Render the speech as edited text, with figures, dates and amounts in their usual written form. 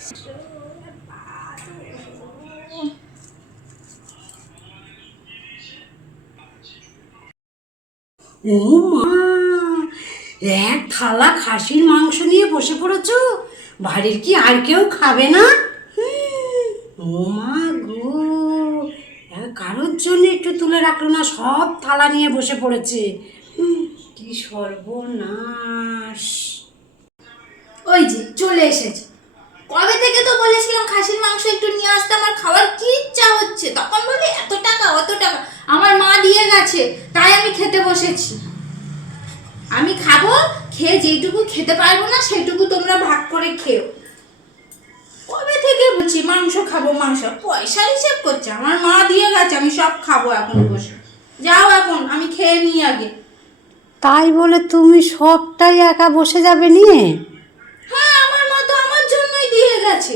ও মা, এক থালা খাসির মাংস নিয়ে বসে পড়েছো? বাড়ির কি আর কেউ খাবে না? ও মা গো, কারোর জন্য একটু তুলে রাখলো না, সব থালা নিয়ে বসে পড়েছে। কি সর্বনাশ! ওই যে চলে এসেছে। কবে থেকে তো বলেছিলাম খাসির মাংস একটু নিয়ে আসতে, আমার খাওয়ার কি ইচ্ছা হচ্ছে, তখন বলে এত টাকা অত টাকা। আমার মা দিয়ে গেছে, তাই আমি খেতে বসেছি। আমি খাবো, খেয়ে যেটুকু খেতে পারবো না সেটুকু তোমরা ভাগ করে খেও। কবে থেকে বলছি মাংস খাবো, মাংস পয়সার হিসেব করছে। আমার মা দিয়ে গেছে, আমি সব খাবো এখন বসে। যাও এখন, আমি খেয়ে নিই আগে। তাই বলে তুমি সবটাই একা বসে যাবে নিয়ে? হ্যাঁ, আমার মা তো আমার জন্যই দিয়ে গেছে।